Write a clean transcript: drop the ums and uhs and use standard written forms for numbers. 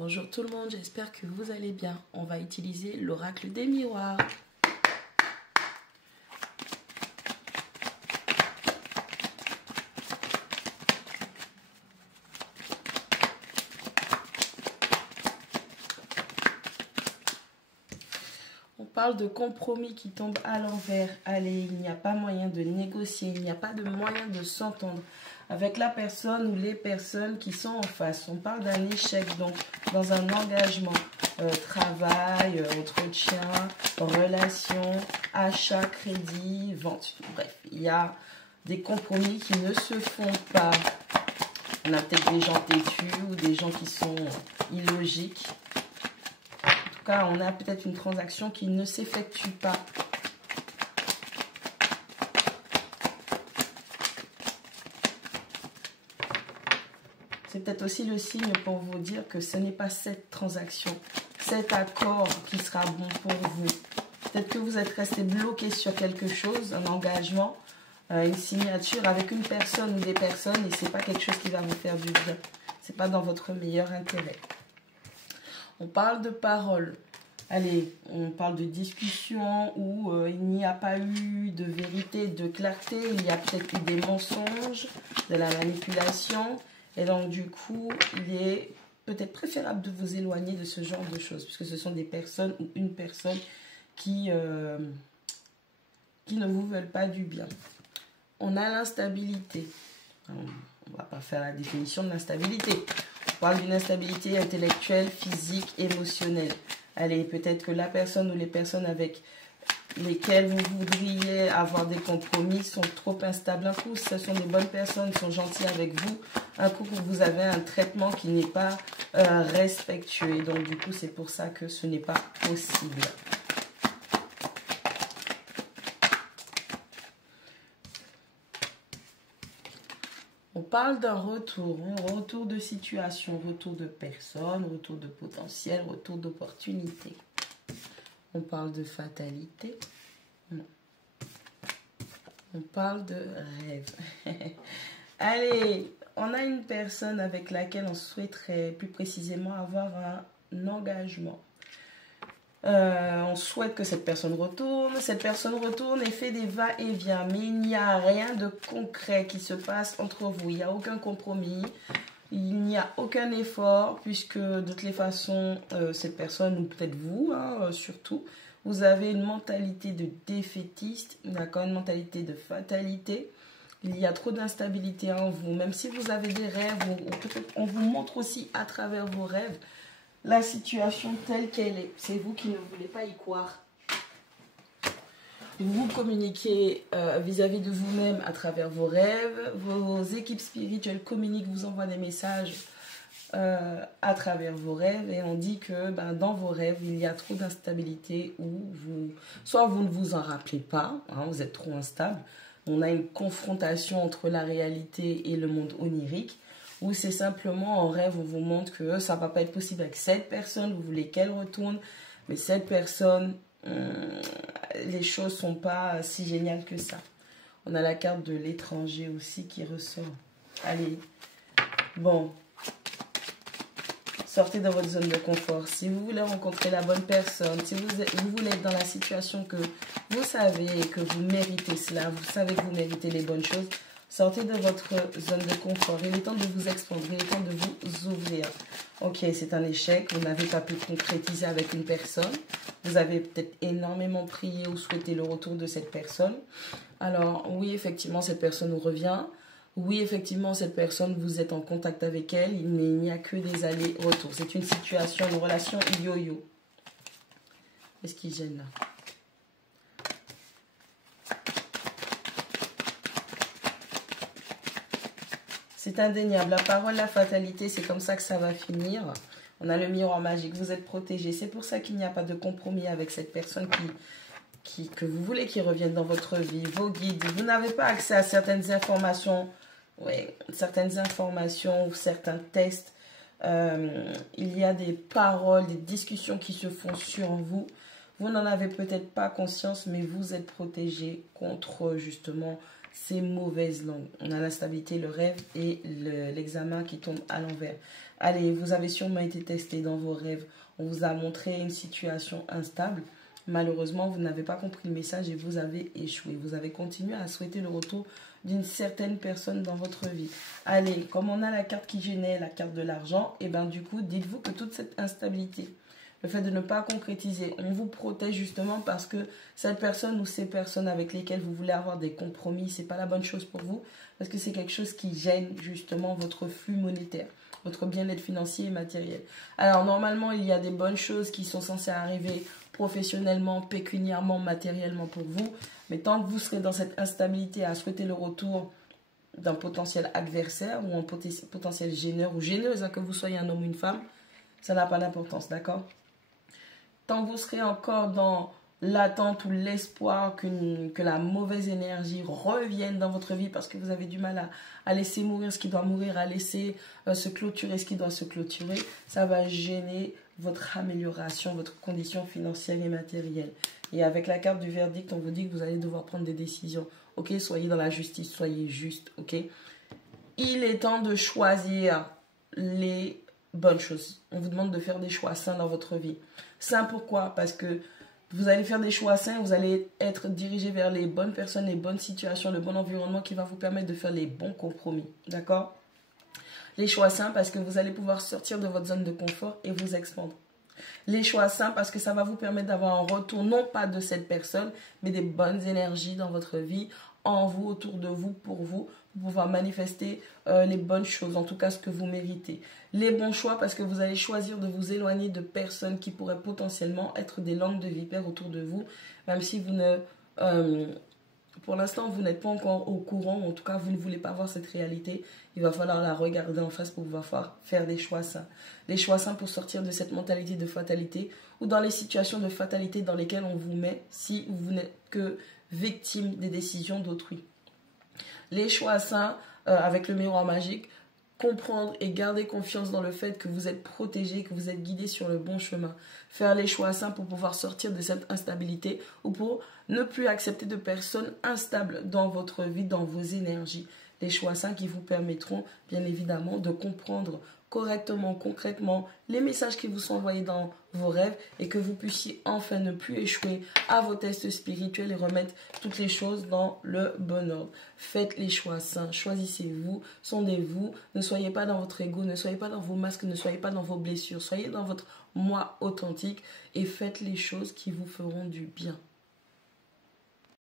Bonjour tout le monde, j'espère que vous allez bien. On va utiliser l'oracle des miroirs. On parle de compromis qui tombe à l'envers. Allez, il n'y a pas moyen de négocier, il n'y a pas de moyen de s'entendre avec la personne ou les personnes qui sont en face. On parle d'un échec, donc dans un engagement, travail, entretien, relation, achat, crédit, vente. Bref, il y a des compromis qui ne se font pas. On a peut-être des gens têtus ou des gens qui sont illogiques. En tout cas, on a peut-être une transaction qui ne s'effectue pas. C'est peut-être aussi le signe pour vous dire que ce n'est pas cette transaction, cet accord qui sera bon pour vous. Peut-être que vous êtes resté bloqué sur quelque chose, un engagement, une signature avec une personne ou des personnes et ce n'est pas quelque chose qui va vous faire du bien. Ce n'est pas dans votre meilleur intérêt. On parle de paroles. Allez, on parle de discussion où il n'y a pas eu de vérité, de clarté. Il y a peut-être eu des mensonges, de la manipulation. Et donc, du coup, il est peut-être préférable de vous éloigner de ce genre de choses. Puisque ce sont des personnes ou une personne qui ne vous veulent pas du bien. On a l'instabilité. On ne va pas faire la définition de l'instabilité. On parle d'une instabilité intellectuelle, physique, émotionnelle. Allez, peut-être que la personne ou les personnes avec lesquelles vous voudriez avoir des compromis sont trop instables. Un coup, ce sont des bonnes personnes, sont gentilles avec vous. Un coup, vous avez un traitement qui n'est pas respectueux. Donc, du coup, c'est pour ça que ce n'est pas possible. On parle d'un retour, un retour de situation, retour de personne, retour de potentiel, retour d'opportunité. On parle de fatalité. Non. On parle de rêve. Allez, on a une personne avec laquelle on souhaiterait plus précisément avoir un engagement. On souhaite que cette personne retourne et fait des va-et-vient, mais il n'y a rien de concret qui se passe entre vous, il n'y a aucun compromis, il n'y a aucun effort, puisque de toutes les façons, cette personne, ou peut-être vous, surtout, vous avez une mentalité de défaitiste, d'accord, une mentalité de fatalité. Il y a trop d'instabilité en vous, même si vous avez des rêves, ou peut-être on vous montre aussi à travers vos rêves, la situation telle qu'elle est. C'est vous qui ne voulez pas y croire. Vous communiquez vis-à-vis de vous-même à travers vos rêves. Vos équipes spirituelles communiquent, vous envoient des messages à travers vos rêves. Et on dit que dans vos rêves, il y a trop d'instabilité où soit vous ne vous en rappelez pas, vous êtes trop instable. On a une confrontation entre la réalité et le monde onirique. Ou c'est simplement en rêve, on vous montre que ça ne va pas être possible avec cette personne, vous voulez qu'elle retourne, mais cette personne, les choses ne sont pas si géniales que ça. On a la carte de l'étranger aussi qui ressort. Allez, bon, sortez de votre zone de confort. Si vous voulez rencontrer la bonne personne, si vous voulez être dans la situation que vous savez que vous méritez cela, vous savez que vous méritez les bonnes choses, sortez de votre zone de confort. Il est temps de vous expandre, il est temps de vous ouvrir. Ok, c'est un échec, vous n'avez pas pu concrétiser avec une personne. Vous avez peut-être énormément prié ou souhaité le retour de cette personne. Alors, oui, effectivement, cette personne nous revient. Oui, effectivement, cette personne, vous êtes en contact avec elle, mais il n'y a que des allers-retours. C'est une situation, une relation yo-yo. Qu'est-ce qui gêne là ? C'est indéniable. La parole, la fatalité, c'est comme ça que ça va finir. On a le miroir magique. Vous êtes protégé. C'est pour ça qu'il n'y a pas de compromis avec cette personne que vous voulez qu'il revienne dans votre vie. Vos guides. Vous n'avez pas accès à certaines informations. Oui, certaines informations ou certains tests. Il y a des paroles, des discussions qui se font sur vous. Vous n'en avez peut-être pas conscience, mais vous êtes protégé contre justement ces mauvaises langues. On a l'instabilité, le rêve et l'examen qui tombe à l'envers. Allez, vous avez sûrement été testé dans vos rêves. On vous a montré une situation instable. Malheureusement, vous n'avez pas compris le message et vous avez échoué. Vous avez continué à souhaiter le retour d'une certaine personne dans votre vie. Allez, comme on a la carte qui gênait, la carte de l'argent, et bien du coup, dites-vous que toute cette instabilité, le fait de ne pas concrétiser, on vous protège justement parce que cette personne ou ces personnes avec lesquelles vous voulez avoir des compromis, c'est pas la bonne chose pour vous parce que c'est quelque chose qui gêne justement votre flux monétaire, votre bien-être financier et matériel. Alors normalement, il y a des bonnes choses qui sont censées arriver professionnellement, pécuniairement, matériellement pour vous. Mais tant que vous serez dans cette instabilité à souhaiter le retour d'un potentiel adversaire ou un potentiel gêneur ou gêneuse, que vous soyez un homme ou une femme, ça n'a pas d'importance, d'accord? Tant que vous serez encore dans l'attente ou l'espoir que la mauvaise énergie revienne dans votre vie parce que vous avez du mal à laisser mourir ce qui doit mourir, à laisser se clôturer ce qui doit se clôturer, ça va gêner votre amélioration, votre condition financière et matérielle. Et avec la carte du verdict, on vous dit que vous allez devoir prendre des décisions. Ok, soyez dans la justice, soyez juste, ok. Il est temps de choisir les bonnes choses. On vous demande de faire des choix sains dans votre vie. Sains pourquoi? Parce que vous allez faire des choix sains, vous allez être dirigé vers les bonnes personnes, les bonnes situations, le bon environnement qui va vous permettre de faire les bons compromis. D'accord? Les choix sains parce que vous allez pouvoir sortir de votre zone de confort et vous expandre. Les choix sains parce que ça va vous permettre d'avoir un retour, non pas de cette personne, mais des bonnes énergies dans votre vie, en vous, autour de vous, pour pouvoir manifester les bonnes choses, en tout cas ce que vous méritez. Les bons choix parce que vous allez choisir de vous éloigner de personnes qui pourraient potentiellement être des langues de vipère autour de vous, même si vous ne... pour l'instant, vous n'êtes pas encore au courant, en tout cas, vous ne voulez pas voir cette réalité. Il va falloir la regarder en face pour pouvoir faire des choix sains. Des choix sains pour sortir de cette mentalité de fatalité ou dans les situations de fatalité dans lesquelles on vous met si vous n'êtes que victime des décisions d'autrui. Les choix sains avec le miroir magique, comprendre et garder confiance dans le fait que vous êtes protégé, que vous êtes guidé sur le bon chemin. Faire les choix sains pour pouvoir sortir de cette instabilité ou pour ne plus accepter de personnes instables dans votre vie, dans vos énergies. Les choix sains qui vous permettront bien évidemment de comprendre correctement, concrètement les messages qui vous sont envoyés dans vos rêves et que vous puissiez enfin ne plus échouer à vos tests spirituels et remettre toutes les choses dans le bon ordre. Faites les choix sains, choisissez-vous, sondez-vous, ne soyez pas dans votre ego, ne soyez pas dans vos masques, ne soyez pas dans vos blessures, soyez dans votre moi authentique et faites les choses qui vous feront du bien.